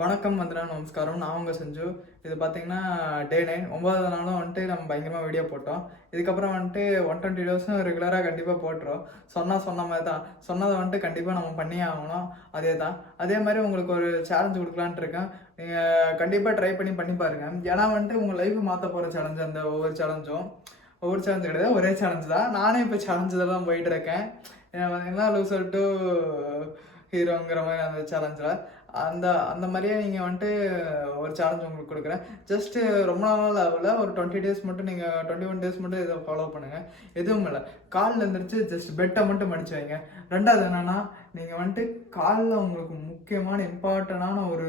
வணக்கம் வந்தனா நமஸ்காரம். நான் உங்க செஞ்சு. இது பார்த்தீங்கன்னா டே 9 9வது நாளும் வந்துட்டு நம்ம பயங்கரமாக வீடியோ போட்டோம். இதுக்கப்புறம் வந்துட்டு 120 டேஸும் ரெகுலராக கண்டிப்பாக போட்டுரும். சொன்ன மாதிரி தான். சொன்னதை வந்துட்டு கண்டிப்பாக நம்ம பண்ணியே ஆகணும். அதே தான். அதே மாதிரி உங்களுக்கு ஒரு சேலஞ்ச் கொடுக்கலான்ட்டு இருக்கேன். நீங்கள் கண்டிப்பாக ட்ரை பண்ணி பாருங்கள். ஏன்னா வந்துட்டு உங்கள் லைஃப் மாற்ற போகிற சேலஞ்சு அந்த ஒவ்வொரு சேலஞ்சு கிடையாது, ஒரே சேலஞ்சு தான். நானே இப்போ சேலஞ்சில் தான் போயிட்டு இருக்கேன். பார்த்தீங்கன்னா லூசர் டு ஹீரோங்கிற மாதிரி அந்த சேலஞ்சில் அந்த அந்த மாதிரியே நீங்கள் வந்துட்டு ஒரு சேலஞ்ச் உங்களுக்கு கொடுக்குறேன். ஜஸ்ட்டு ரொம்ப நாள் ஆகல, ஒரு 20 டேஸ் மட்டும் நீங்கள் 21 டேஸ் மட்டும் இதை ஃபாலோ பண்ணுங்கள். எதுவும் இல்லை, காலில் எழுந்திரிச்சு ஜஸ்ட் பெட்டை மட்டும் மடிச்சு வைங்க. ரெண்டாவது என்னென்னா, நீங்கள் வந்துட்டு காலில் உங்களுக்கு முக்கியமான இம்பார்ட்டண்டான ஒரு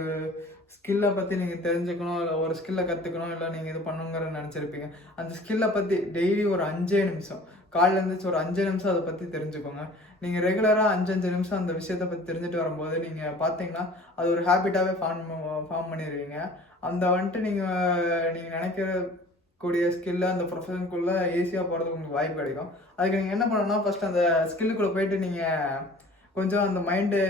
ஸ்கில்லை பற்றி நீங்கள் தெரிஞ்சுக்கணும், இல்லை ஒரு ஸ்கில்லை கற்றுக்கணும், இல்லை நீங்கள் இது பண்ணுங்கிற நினச்சிருப்பீங்க. அந்த ஸ்கில்லை பற்றி டெய்லி ஒரு 5 நிமிஷம் காலையில் இருந்துச்சு ஒரு 5 நிமிஷம் அதை பற்றி தெரிஞ்சுக்கோங்க. நீங்கள் ரெகுலராக 5 நிமிஷம் அந்த விஷயத்தை பற்றி தெரிஞ்சுட்டு வரும்போது நீங்கள் பார்த்தீங்கன்னா அது ஒரு ஹேபிட்டாகவே ஃபார்ம் பண்ணிடுவீங்க. அந்த வந்துட்டு நீங்கள் நினைக்கக்கூடிய ஸ்கில்லை அந்த ப்ரொஃபஷனுக்குள்ளே ஈஸியாக போகிறதுக்கு உங்களுக்கு வாய்ப்பு கிடைக்கும். அதுக்கு நீங்கள் என்ன பண்ணணும்னா, ஃபஸ்ட் அந்த ஸ்கில்லுக்குள்ளே போயிட்டு நீங்கள் கொஞ்சம் அந்த மைண்டு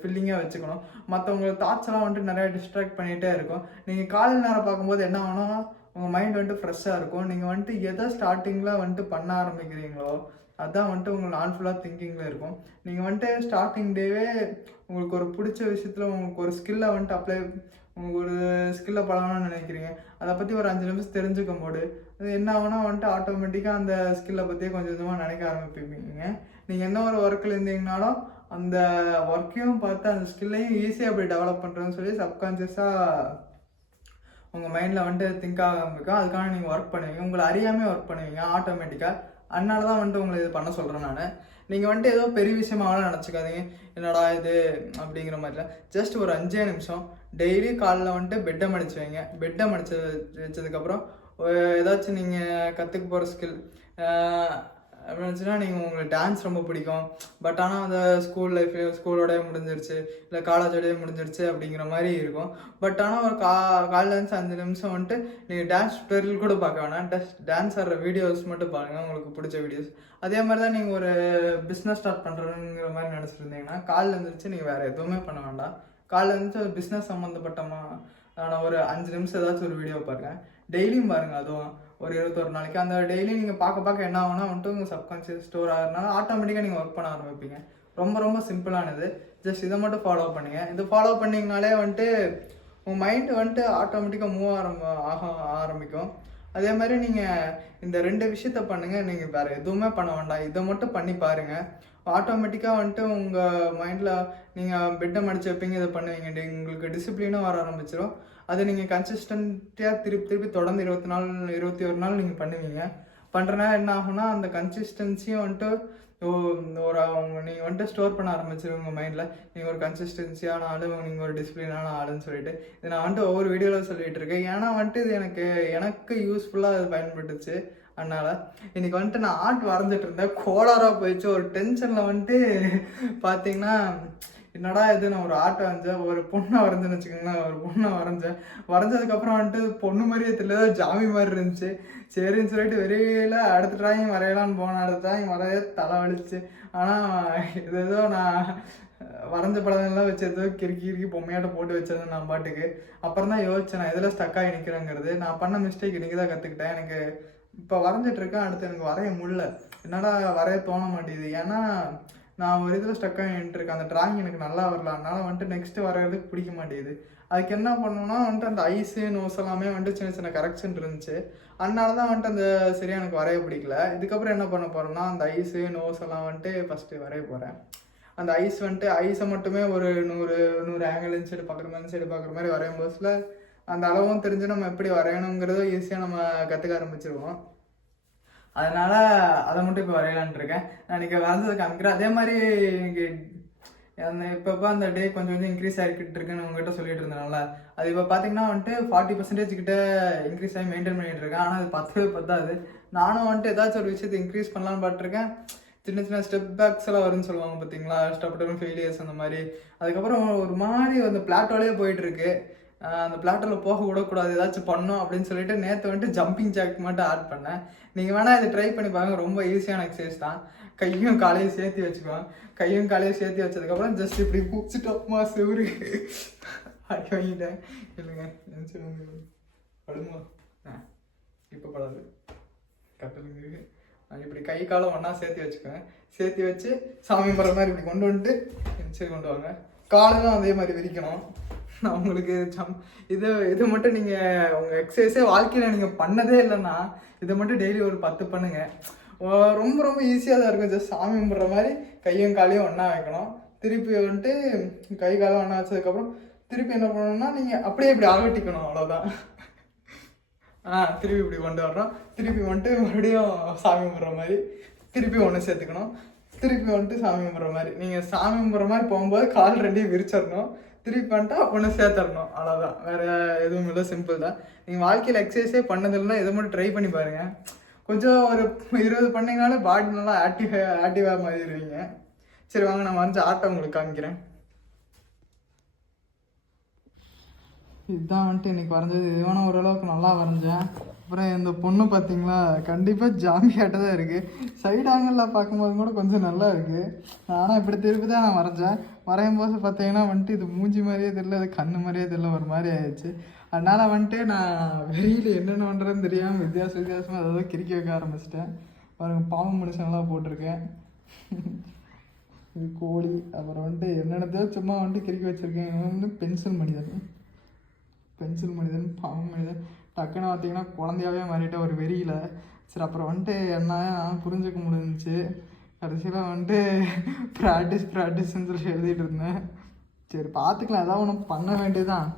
ஃபில்லிங்காக வச்சுக்கணும். மற்றவங்க தாட்ஸ் எல்லாம் வந்துட்டு நிறையா டிஸ்ட்ராக்ட் பண்ணிகிட்டே இருக்கும். நீங்கள் காலையில் நேரம் பார்க்கும்போது என்ன ஆகணும்னா, உங்கள் மைண்ட் வந்துட்டு ஃப்ரெஷ்ஷாக இருக்கும். நீங்கள் வந்துட்டு எதை ஸ்டார்டிங்கில் வந்துட்டு பண்ண ஆரம்பிக்கிறீங்களோ அதுதான் வந்துட்டு உங்கள் நாள் ஃபுல்லாக திங்கிங்கில் இருக்கும். நீங்கள் வந்துட்டு ஸ்டார்டிங் டேவே உங்களுக்கு ஒரு பிடிச்ச விஷயத்தில் உங்களுக்கு ஒரு ஸ்கில்லை வந்துட்டு உங்களுக்கு ஒரு ஸ்கில்லை பழகணும்னு நினைக்கிறீங்க, அதை பற்றி ஒரு 5 நிமிஷம் தெரிஞ்சுக்கும் போது அது என்ன ஆகுனா வந்துட்டு ஆட்டோமேட்டிக்காக அந்த ஸ்கில்லை பற்றியே கொஞ்சம் கொஞ்சமாக நினைக்க ஆரம்பிப்பீங்க. நீங்கள் என்ன ஒரு ஒர்க்கில் இருந்தீங்கனாலும் அந்த ஒர்க்கையும் பார்த்து அந்த ஸ்கில்லையும் ஈஸியாக அப்படி டெவலப் பண்ணுறதுன்னு சொல்லி சப்கான்ஷியஸாக உங்கள் மைண்டில் வந்துட்டு திங்க் ஆரம்பிக்கும். அதுக்காக நீங்கள் ஒர்க் பண்ணுவீங்க, உங்களை அறியாமே ஒர்க் பண்ணுவீங்க ஆட்டோமேட்டிக்காக. அதனால தான் வந்துட்டு உங்களை இது பண்ண சொல்கிறேன் நான். நீங்கள் வந்துட்டு ஏதோ பெரிய விஷயமாகலாம் நினச்சிக்காதீங்க, என்னடா இது அப்படிங்கிற மாதிரிலாம். ஜஸ்ட் ஒரு 5 நிமிஷம் டெய்லி காலைல வந்துட்டு பெட்டை மடிச்சு வைங்க. பெட்டை வச்சதுக்கப்புறம் ஏதாச்சும் நீங்கள் கற்றுக்க போகிற ஸ்கில் அப்படின்னு இருந்துச்சுன்னா, நீங்கள் உங்களுக்கு டான்ஸ் ரொம்ப பிடிக்கும், பட் ஆனால் அந்த ஸ்கூலோடய முடிஞ்சிருச்சு, இல்லை காலேஜோடய முடிஞ்சிருச்சு அப்படிங்கிற மாதிரி இருக்கும். பட் ஆனால் ஒரு காலைல இருந்து 5 நிமிஷம் வந்துட்டு நீங்கள் டான்ஸ் டுட்டோரியல் கூட பார்க்க வேணாம், டான்ஸ் ஆடுற வீடியோஸ் மட்டும் பாருங்கள், உங்களுக்கு பிடிச்ச வீடியோஸ். அதே மாதிரி தான் நீங்கள் ஒரு பிஸ்னஸ் ஸ்டார்ட் பண்ணுறதுங்கிற மாதிரி நினச்சிட்டு இருந்தீங்கன்னா, காலைல இருந்துச்சு நீங்கள் வேறு எதுவுமே பண்ண வேண்டாம். காலைல இருந்துச்சு ஒரு பிஸ்னஸ் சம்மந்தப்பட்டமான ஒரு 5 நிமிஷம் ஏதாச்சும் ஒரு வீடியோ பாருங்கள். டெய்லியும் பாருங்கள், அதுவும் ஒரு 21 நாளைக்கு. அந்த டெய்லி நீங்கள் பார்க்க என்ன ஆகுனா வந்துட்டு உங்கள் சப்கான்ஷியஸ் ஸ்டோர் ஆகிறதுனால ஆட்டோமேட்டிக்காக நீங்கள் ஒர்க் பண்ண ஆரம்பிப்பீங்க. ரொம்ப சிம்பிளானது. ஜஸ்ட் இதை மட்டும் ஃபாலோ பண்ணுங்க. இது ஃபாலோ பண்ணிங்கனாலே வந்துட்டு உங்கள் மைண்டு வந்துட்டு ஆட்டோமேட்டிக்காக மூவ் ஆரம்பிக்கும். அதே மாதிரி நீங்கள் இந்த 2 விஷயத்த பண்ணுங்கள். நீங்கள் வேறு எதுவுமே பண்ண வேண்டாம், இதை மட்டும் பண்ணி பாருங்கள். ஆட்டோமேட்டிக்காக வந்துட்டு உங்கள் மைண்டில் நீங்கள் பெட்டை மடிச்சு வைப்பீங்க, இதை பண்ணுவீங்க, உங்களுக்கு டிசிப்ளினும் வர ஆரம்பிச்சிடும். அதை நீங்கள் கன்சிஸ்டன்ட்டியாக திருப்பி தொடர்ந்து 21 நாள் நீங்கள் பண்ணுவீங்க. பண்ணுறனால என்ன ஆகும்னா, அந்த கன்சிஸ்டன்சியும் வந்துட்டு நீங்கள் வந்துட்டு ஸ்டோர் பண்ண ஆரம்பிச்சிருங்க உங்கள் மைண்டில். நீங்கள் ஒரு கன்சிஸ்டன்சியான ஆள், நீங்கள் ஒரு டிசிப்ளினான ஆளுன்னு சொல்லிட்டு. இது நான் வந்துட்டு ஒவ்வொரு வீடியோவில் சொல்லிகிட்டு இருக்கேன். ஏன்னா வந்துட்டு இது எனக்கு யூஸ்ஃபுல்லாக அது பயன்பட்டுச்சு. அதனால் இன்றைக்கி வந்துட்டு நான் ஆர்ட் வரைஞ்சிட்டு இருந்தேன், கோளாராக போயிடுச்சு. ஒரு டென்ஷனில் வந்துட்டு பார்த்தீங்கன்னா, என்னடா இது, நான் ஒரு ஆர்ட் வரைஞ்சேன், ஒரு பொண்ணை வரைஞ்சேன்னு வச்சுக்கோங்களேன். ஒரு பொண்ணை வரைஞ்சதுக்கப்புறம் வந்துட்டு பொண்ணு மாதிரியே தெரியல, ஜாமி மாதிரி இருந்துச்சு. சரின்னு சொல்லிட்டு வெளியில் அடுத்த டிராயிங் வரையலான்னு போனேன். அடுத்த டிராயிங் வரைய தலை வலிச்சு. ஆனால் ஏதோ நான் வரைஞ்ச படங்கள்லாம் வச்சு ஏதோ கிறுக்கி பொம்மையாட்ட போட்டு வச்சிருந்தேன் நான் பாட்டுக்கு. அப்புறம் தான் யோசிச்சேன் நான் எதில் ஸ்டக்காகி நிற்கிறேங்கிறது. நான் பண்ண மிஸ்டேக் இன்றைக்கி தான் கற்றுக்கிட்டேன். எனக்கு இப்போ வரைஞ்சிட்ருக்கேன், அடுத்து எனக்கு வரைய முடியல. என்னடா வரைய தோண மாட்டேங்குது. ஏன்னா நான் ஒரு இதில் ஸ்டக்காக நின்றுருக்கேன். அந்த டிராயிங் எனக்கு நல்லா வரல, அதனால் வந்துட்டு நெக்ஸ்ட்டு வரைகிறதுக்கு பிடிக்க மாட்டேங்குது. அதுக்கு என்ன பண்ணணும்னா வந்துட்டு அந்த ஐஸு நோஸ் எல்லாமே வந்துட்டு சின்ன கரெக்ஷன் இருந்துச்சு. அதனால தான் வந்துட்டு அந்த சரியாக எனக்கு வரைய பிடிக்கல. இதுக்கப்புறம் என்ன பண்ண போகிறேன்னா, அந்த ஐஸு நோஸ் எல்லாம் வந்துட்டு ஃபஸ்ட்டு வரைய போகிறேன். அந்த ஐஸை மட்டுமே ஒரு 100 ஆங்கிள் சைடு பார்க்குற மாதிரி வரையும் போதில் அந்த அளவும் தெரிஞ்சு நம்ம எப்படி வரையணுங்கிறத ஈஸியாக நம்ம கற்றுக்க ஆரம்பிச்சிருவோம். அதனால் அதை மட்டும் இப்போ வரையலான்ட்டு இருக்கேன். நான் இன்றைக்கி வரைஞ்சதை காமிக்கிறேன். அதே மாதிரி எனக்கு இப்பப்போ அந்த டே கொஞ்சம் இன்க்ரீஸ் ஆகிக்கிட்டு இருக்குன்னு உங்ககிட்ட சொல்லிட்டு இருந்தேன்ல, அது இப்போ பார்த்தீங்கன்னா வந்துட்டு 40% கிட்ட இன்க்ரீஸ் ஆகி மெயின்டைன் பண்ணிகிட்டு இருக்கேன். ஆனால் அது பத்தாது. நானும் வந்துட்டு ஏதாச்சும் ஒரு விஷயத்தை இன்க்ரீஸ் பண்ணலான்னு பார்த்துருக்கேன். சின்ன ஸ்டெப் பேக்ஸ் எல்லாம் வரும்னு சொல்லுவாங்க பார்த்தீங்களா, ஸ்டெப் ஃபெயிலியர்ஸ் அந்த மாதிரி. அதுக்கப்புறம் ஒரு மாதிரி அந்த பிளாட்டோலேயே போயிட்டுருக்கு. அந்த பிளாட்டரில் போக விடக்கூடாது, ஏதாச்சும் பண்ணோம் அப்படின்னு சொல்லிட்டு நேற்று வந்துட்டு ஜம்பிங் ஜாக் மட்டும் ஆட் பண்ணேன். நீங்கள் வேணால் இதை ட்ரை பண்ணி பாருங்கள், ரொம்ப ஈஸியான எக்ஸசைஸ் தான். கையும் காலையும் சேர்த்து வச்சுக்குவேன். கையும் காலையும் சேர்த்து வச்சதுக்கப்புறம் ஜஸ்ட் இப்படி பிடிச்சிட்டோமா செவரு அடி வாங்கிட்டேன் இல்லைங்க படுமா இப்போ படாது கட்டலுங்க. நான் இப்படி கை காலம் ஒன்றா சேர்த்து வச்சுக்குவேன். சேர்த்து வச்சு சாமி கும்பிட்ற மாதிரி இப்படி கொண்டு வந்துட்டு சரி கொண்டு வாங்க. காலையும் அதே மாதிரி விரிக்கணும். நான் உங்களுக்கு இது மட்டும் நீங்கள் உங்கள் எக்ஸசைஸே வாழ்க்கையில் நீங்கள் பண்ணதே இல்லைன்னா இதை மட்டும் டெய்லி ஒரு 10 பண்ணுங்கள். ரொம்ப ரொம்ப ஈஸியாக தான் இருக்கும். ஜஸ்ட் சாமி கும்பிட்ற மாதிரி கையும் காலையும் ஒன்றா வைக்கணும். திருப்பி வந்துட்டு கை காலம் ஒன்றா வச்சதுக்கப்புறம் திருப்பி என்ன பண்ணணும்னா நீங்கள் அப்படியே இப்படி அகட்டிக்கணும், அவ்வளோதான். திருப்பி இப்படி கொண்டு வர்றோம். திருப்பி வந்துட்டு மறுபடியும் சாமி கும்பிட்ற மாதிரி திருப்பி ஒன்று சேர்த்துக்கணும். திருப்பி வந்துட்டு சாமி கும்பிட்ற மாதிரி நீங்கள் சாமி கும்பிட்ற மாதிரி போகும்போது கால் ரெண்டையும் விரிச்சிடணும். திருப்பி வந்துட்டா ஒன்று சேர்த்துடணும், அவ்வளோதான். வேறு எதுவும் இல்லை, சிம்பிள் தான். நீங்கள் வாழ்க்கையில் எக்ஸசைஸே பண்ணதில்லைன்னா இதை மட்டும் ட்ரை பண்ணி பாருங்கள். கொஞ்சம் ஒரு 20 பண்ணிங்கனாலே பாடி நல்லா ஆக்டிவாக மாறிடுவீங்க. சரி வாங்க, நான் வரைஞ்ச ஆட்டை உங்களுக்கு காமிக்கிறேன். இதுதான் வந்துட்டு இன்றைக்கி வரைஞ்சது. இது வேணால் ஓரளவுக்கு நல்லா வரைஞ்சேன். அப்புறம் இந்த பொண்ணு பார்த்தீங்களா, கண்டிப்பாக ஜாம்பியாட்ட தான் இருக்குது. சைடு ஆங்கிளில் பார்க்கும்போது கூட கொஞ்சம் நல்லா இருக்குது. ஆனால் இப்படி திருப்பி தான் நான் வரைஞ்சேன். வரையும் போது பார்த்தீங்கன்னா வந்துட்டு இது மூஞ்சி மாதிரியே தெரியல, அது கண்ணு மாதிரியே தெரியல, ஒரு மாதிரி ஆயிடுச்சு. அதனால் வந்துட்டு நான் வெளியில் என்னென்ன பண்ணுறதுன்னு தெரியாமல் வித்தியாசமாக அதாவது கிறுக்கி வைக்க ஆரம்பிச்சிட்டேன். பாருங்கள், பாவம் மனுஷனெல்லாம் போட்டிருக்கேன். இது கோழி. அப்புறம் வந்துட்டு என்னென்னதோ சும்மா வந்துட்டு கிறுக்கி வச்சுருக்கேன். வந்து பென்சில் மனிதன், பாவம் மனிதன். டக்குன்னு பார்த்தீங்கன்னா குழந்தையாகவே மாறிட்டேன் ஒரு வெறியில். சரி அப்புறம் வந்துட்டு என்ன புரிஞ்சுக்க முடிஞ்சிச்சு. கடைசியில் வந்துட்டு ப்ராக்டிஸ்ன்னு சொல்லி எழுதிட்டு இருந்தேன். சரி பார்த்துக்கலாம், ஏதாவது ஒன்று பண்ண வேண்டியதுதான்.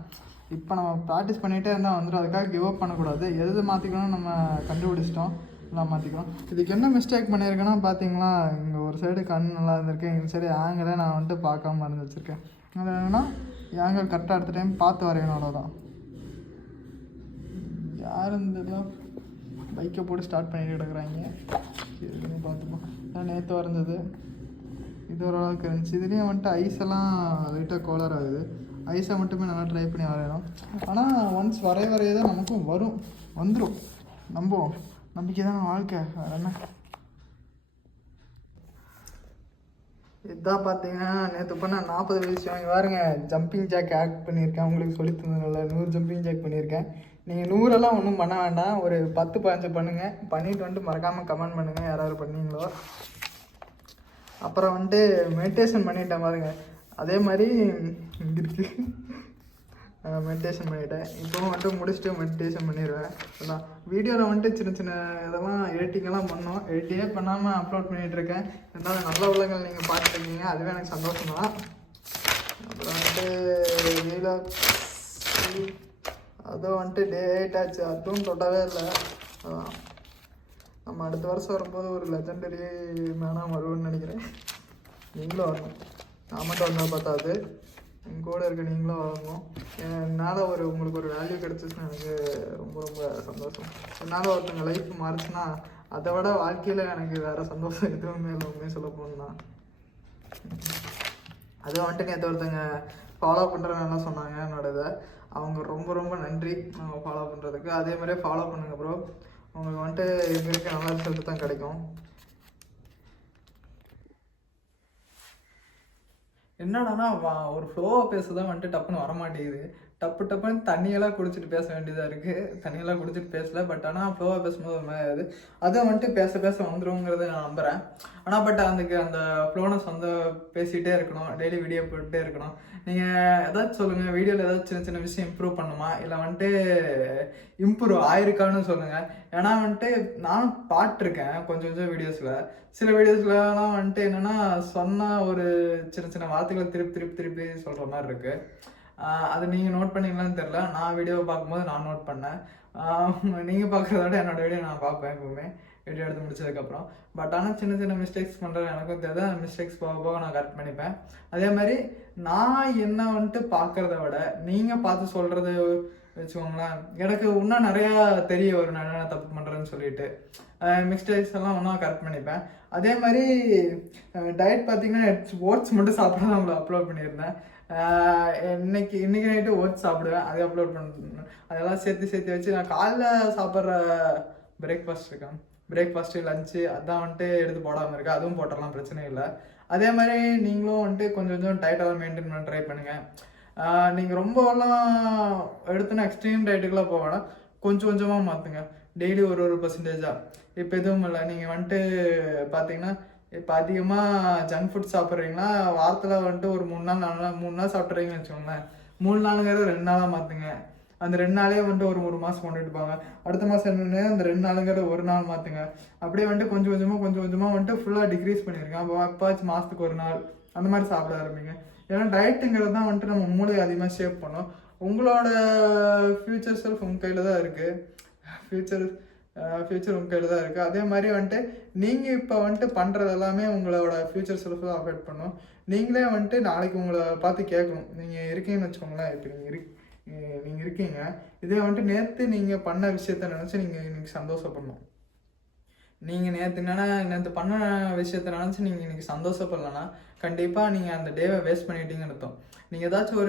இப்போ நம்ம ப்ராக்டிஸ் பண்ணிகிட்டே இருந்தால் வந்துடும். அதுக்காக கிவ் அப் பண்ணக்கூடாது. எது மாற்றிக்கணும்னு நம்ம கண்டுபிடிச்சிட்டோம், எல்லாம் மாற்றிக்கணும். இதுக்கு என்ன மிஸ்டேக் பண்ணியிருக்கேன்னா பார்த்தீங்களா, இங்கே ஒரு சைடு கண் நல்லா இருந்திருக்கேன், இந்த சைடு ஆங்கிளை நான் வந்துட்டு பார்க்காம இருந்து வச்சுருக்கேன். அது என்னென்னா ஆங்கிள் கரெக்டாக அடுத்த டைம் பார்த்து வரையணும், அவ்வளோதான். யார் இருந்ததுலாம் பைக்கை போட்டு ஸ்டார்ட் பண்ணிட்டு கிடக்குறாங்க. சரி பார்த்துப்போம். நான் நேற்று வரைஞ்சது இது ஓரளவுக்கு இருந்துச்சு. இதுலேயும் வந்துட்டு ஐஸெல்லாம் லைட்டாக கோலர் ஆகுது. ஐஸை மட்டுமே நல்லா ட்ரை பண்ணி வரையணும். ஆனால் ஒன்ஸ் வரைய தான் நமக்கும் வந்துடும். நம்பிக்கை தான் வாழ்க்கை. வேறு என்ன. இதான் பார்த்தீங்கன்னா நேற்று பண்ண 40 விஷயம். பாருங்க, ஜம்பிங் ஜாக் ஆக்ட் பண்ணியிருக்கேன். உங்களுக்கு சொல்லி தந்ததில்ல, 100 ஜம்பிங் ஜாக் பண்ணியிருக்கேன். நீங்கள் 100எல்லாம் ஒன்றும் பண்ண வேண்டாம், ஒரு 10-15 பண்ணுங்கள். பண்ணிவிட்டு வந்துட்டு மறக்காமல் கமெண்ட் பண்ணுங்கள் யாராவது பண்ணீங்களோ. அப்புறம் வந்துட்டு மெடிடேஷன் பண்ணிட்டேன் பாருங்க. அதே மாதிரி இங்கே இருக்குது, மெடிடேஷன் பண்ணிவிட்டேன். இப்போவும் வந்துட்டு முடிச்சுட்டு மெடிடேஷன் பண்ணிடுவேன். அதான் வீடியோவில் வந்துட்டு சின்ன சின்ன இதெல்லாம் எடிட்டிங்கெல்லாம் பண்ணோம். எடிட்டே பண்ணாமல் அப்லோட் பண்ணிகிட்ருக்கேன். இருந்தாலும் நல்ல உள்ளங்கள் நீங்கள் பார்த்துருக்கீங்க, அதுவே எனக்கு சந்தோஷம் தான். அப்புறம் வந்துட்டு வீலாக் அதுவும் வந்துட்டு டே 8 ஆச்சு, அதுவும் தொட்டவே இல்லை. அதான் நம்ம அடுத்த வருஷம் வரும்போது ஒரு லெஜண்டரி மேனாக வருவோன்னு நினைக்கிறேன். நீங்களும் வரணும். நான் மட்டும் வந்தால் பார்த்தாது, எங்கள் கூட இருக்க நீங்களும் வரணும். என்னால் உங்களுக்கு ஒரு வேல்யூ கிடச்சிச்சுன்னா எனக்கு ரொம்ப ரொம்ப சந்தோஷம். என்னால் ஒருத்தவங்க லைஃப் மாறிச்சுன்னா அதை விட வாழ்க்கையில் எனக்கு வேறு சந்தோஷம் எதுவுமே இல்லை, உண்மையை சொல்ல போகணுன்னா. அதை வந்துட்டு நேற்று ஒருத்தங்க ஃபாலோ பண்ணுறதுனால சொன்னாங்க என்னோட இதை. அவங்க ரொம்ப ரொம்ப நன்றி ஃபாலோ பண்ணுறதுக்கு. அதே மாதிரியே ஃபாலோ பண்ணுங்கள் ப்ரோ. உங்களுக்கு வந்துட்டு எங்களுக்கு நல்ல ரிசல்ட் தான் கிடைக்கும். என்னடானா ஒரு ஃப்ளோவாக பேசுதான் வந்துட்டு டப்புன்னு வரமாட்டேங்குது. டப்புன்னு தண்ணியெல்லாம் குடிச்சிட்டு பேச வேண்டியதாக இருக்குது. தண்ணியெல்லாம் குடிச்சிட்டு பேசல, பட் ஆனால் ஃப்ளோவாக பேசும்போது ஒரு மாதிரி அதை வந்துட்டு பேச வந்துருங்கிறத நான் நம்புகிறேன். ஆனால் பட் அந்த ஃப்ளோனஸ் வந்து பேசிகிட்டே இருக்கணும், டெய்லி வீடியோ போட்டுகிட்டே இருக்கணும். நீங்கள் ஏதாச்சும் சொல்லுங்கள், வீடியோவில் ஏதாச்சும் சின்ன விஷயம் இம்ப்ரூவ் பண்ணுமா, இல்லை வந்துட்டு இம்ப்ரூவ் ஆயிருக்கான்னு சொல்லுங்கள். ஏன்னா வந்துட்டு நானும் பாட்டிருக்கேன் கொஞ்சம் வீடியோஸில். சில வீடியோஸ்லாம் வந்துட்டு என்னென்னா சொன்னால் ஒரு சின்ன வார்த்தைகளை திருப்பி சொல்கிற மாதிரி இருக்குது. அது நீங்கள் நோட் பண்ணிங்களான்னு தெரில. நான் வீடியோவை பார்க்கும்போது நான் நோட் பண்ணேன். நீங்கள் பார்க்குறத விட என்னோடய வீடியோ நான் பார்ப்பேன் எப்போவுமே, வீடியோ எடுத்து முடிச்சதுக்கப்புறம். பட் ஆனால் சின்ன மிஸ்டேக்ஸ் பண்ணுறது எனக்கும் தெரியாது. அந்த மிஸ்டேக்ஸ் போக நான் கரெக்ட் பண்ணிப்பேன். அதே மாதிரி நான் என்ன வந்துட்டு பார்க்குறத விட நீங்கள் பார்த்து சொல்கிறது வச்சுக்கோங்களேன், எனக்கு இன்னும் நிறையா தெரிய வரும் நான் என்ன தப்பு பண்ணுறேன்னு சொல்லிட்டு. மிஸ்டேக்ஸ் எல்லாம் ஒன்றா கரெக்ட் பண்ணிப்பேன். அதே மாதிரி டயட் பார்த்தீங்கன்னா ஓட்ஸ் மட்டும் சாப்பிட தான் உங்களை அப்லோட் பண்ணியிருந்தேன். இன்னைக்கு நைட்டு ஓட்ஸ் சாப்பிடுவேன், அதை அப்லோட் பண்ணேன். அதெல்லாம் சேர்த்து வச்சு நான் காலைல சாப்பிட்ற பிரேக்ஃபாஸ்ட்டு லஞ்சு அதான் வந்துட்டு எடுத்து போடாமல் இருக்கேன். அதுவும் போட்டுடலாம், பிரச்சனை இல்லை. அதே மாதிரி நீங்களும் வந்துட்டு கொஞ்சம் டயட்டெல்லாம் மெயின்டைன் பண்ண ட்ரை பண்ணுங்கள். நீங்கள் ரொம்பலாம் எடுத்தோன்னா எக்ஸ்ட்ரீம் டயட்டுக்கெலாம் போக வேணாம், கொஞ்சம் கொஞ்சமாக மாற்றுங்க. டெய்லி ஒரு பர்சன்டேஜாக. இப்போ எதுவும் இல்லை, நீங்கள் வந்துட்டு பார்த்தீங்கன்னா இப்போ அதிகமாக ஜங்க் ஃபுட் சாப்பிட்றீங்கன்னா வாரத்தில் வந்துட்டு ஒரு 3 நாள் 4 நாள் 3 நாள் சாப்பிட்றீங்கன்னு வச்சுக்கோங்களேன். 3 நாளுங்கிறது 2 நாளாக மாற்றுங்க. அந்த 2 நாளே வந்துட்டு ஒரு மாதம் கொண்டுட்டு போங்க. அடுத்த மாதம் என்னென்னு அந்த 2 நாளுங்கிறது 1 நாள் மாற்றுங்க. அப்படியே வந்துட்டு கொஞ்சம் கொஞ்சமாக வந்துட்டு ஃபுல்லாக டிக்ரீஸ் பண்ணியிருங்க. அப்போ அப்பாச்சும் மாதத்துக்கு 1 நாள் அந்த மாதிரி சாப்பிட ஆரம்பிங்க. ஏன்னா டயட்டுங்கிறது தான் வந்துட்டு நம்ம மூளையை அதிகமாக ஷேப் பண்ணும். உங்களோட ஃப்யூச்சர் செல்ஃப் உங்கள் கையில் தான் இருக்குது. ஃப்யூச்சர் உங்கள் கையில் தான் இருக்குது. அதே மாதிரி வந்துட்டு நீங்கள் இப்போ வந்துட்டு பண்ணுறது எல்லாமே உங்களோட ஃப்யூச்சர் செல்ஃப் தான் அஃபெக்ட் பண்ணும். நீங்களே வந்துட்டு நாளைக்கு உங்களை பார்த்து கேட்கணும். நீங்கள் இருக்கீங்கன்னு வச்சுக்கோங்களேன். இப்போ நீங்கள் இருக்கீங்க, இதே வந்துட்டு நேற்று நீங்கள் பண்ண விஷயத்த நினச்சி நீங்கள் இன்னைக்கு சந்தோஷப்படணும். நீங்கள் நேற்று பண்ண விஷயத்த நினச்சி நீங்கள் இன்றைக்கி சந்தோஷப்படலன்னா கண்டிப்பாக நீங்கள் அந்த டேவை வேஸ்ட் பண்ணிட்டீங்கன்னு அர்த்தம். நீங்கள் ஏதாச்சும்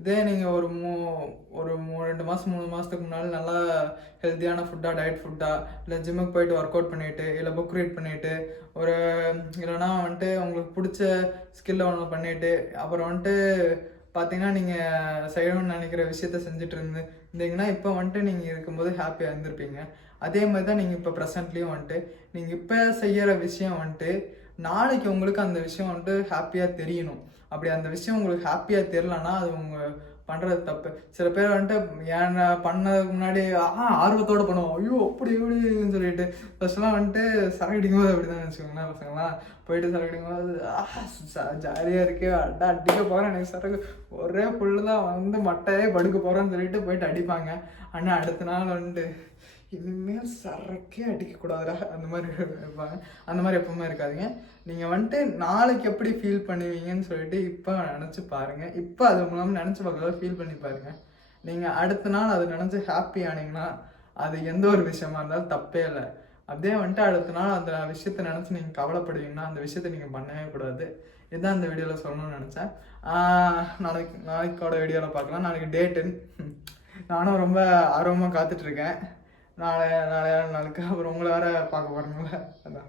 இதே நீங்கள் ஒரு 2 மாதம் 3 மாதத்துக்கு முன்னாடி நல்லா ஹெல்த்தியான ஃபுட்டாக, டயட் ஃபுட்டாக, இல்லை ஜிம்முக்கு போயிட்டு ஒர்க் அவுட் பண்ணிவிட்டு, இல்லை புக் ரீட் பண்ணிவிட்டு, இல்லைனா வந்துட்டு உங்களுக்கு பிடிச்ச ஸ்கில்லை ஒன்று பண்ணிவிட்டு, அப்புறம் வந்துட்டு பார்த்தீங்கன்னா நீங்கள் செய்யணும்னு நினைக்கிற விஷயத்த செஞ்சுட்டு இருந்தீங்கன்னா இப்போ வந்துட்டு நீங்கள் இருக்கும்போது ஹாப்பியாக இருந்திருப்பீங்க. அதே மாதிரி தான் நீங்கள் இப்போ ப்ரெசென்ட்லேயும் வந்துட்டு நீங்கள் இப்போ செய்கிற விஷயம் வந்துட்டு நாளைக்கு உங்களுக்கு அந்த விஷயம் வந்துட்டு ஹாப்பியாக தெரியணும். அப்படி அந்த விஷயம் உங்களுக்கு ஹாப்பியாக தெரியலன்னா அது உங்கள் பண்ணுறது தப்பு. சில பேர் வந்துட்டு ஏன் பண்ணதுக்கு முன்னாடி ஆர்வத்தோடு பண்ணுவோம், ஐயோ அப்படி இப்படின்னு சொல்லிட்டு ஃபஸ்ட்லாம் வந்துட்டு சரக்கடிக்கும் போது அப்படி தான் வச்சுக்கோங்களேன். பசங்களாம் போயிட்டு சரக்கடிக்கும் போது ஜாலியாக இருக்கே, அடிக்க போகிறேன், எனக்கு சரக்கு ஒரே புல்லு தான் வந்து மட்டையே படுக்க போகிறேன்னு சொல்லிட்டு போயிட்டு அடிப்பாங்க. ஆனால் அடுத்த நாள் வந்துட்டு இனிமேல் சரக்கே அடிக்கக்கூடாதுடா அந்த மாதிரி இருப்பாங்க. அந்த மாதிரி எப்பவுமே இருக்காதிங்க. நீங்கள் வந்துட்டு நாளைக்கு எப்படி ஃபீல் பண்ணுவீங்கன்னு சொல்லிட்டு இப்போ நினச்சி பாருங்கள். இப்போ அது மூலமாக நினச்சி பார்க்கறத ஃபீல் பண்ணி பாருங்கள். நீங்கள் அடுத்த நாள் அதை நினச்சி ஹாப்பி ஆனீங்கன்னா அது எந்த ஒரு விஷயமா இருந்தாலும் தப்பே இல்லை. அப்படியே வந்துட்டு அடுத்த நாள் அந்த விஷயத்தை நினச்சி நீங்கள் கவலைப்படுவீங்கன்னா அந்த விஷயத்தை நீங்கள் பண்ணவே கூடாது. இதுதான் இந்த வீடியோவில் சொல்லணும்னு நினச்சேன். நாளைக்கோட வீடியோவில் பார்க்கலாம். நாளைக்கு டே 10. நானும் ரொம்ப ஆர்வமாக காத்துட்ருக்கேன். நாளைக்கு அப்புறம் உங்களை வேறு பார்க்க போகிறோம்ல, அதான்.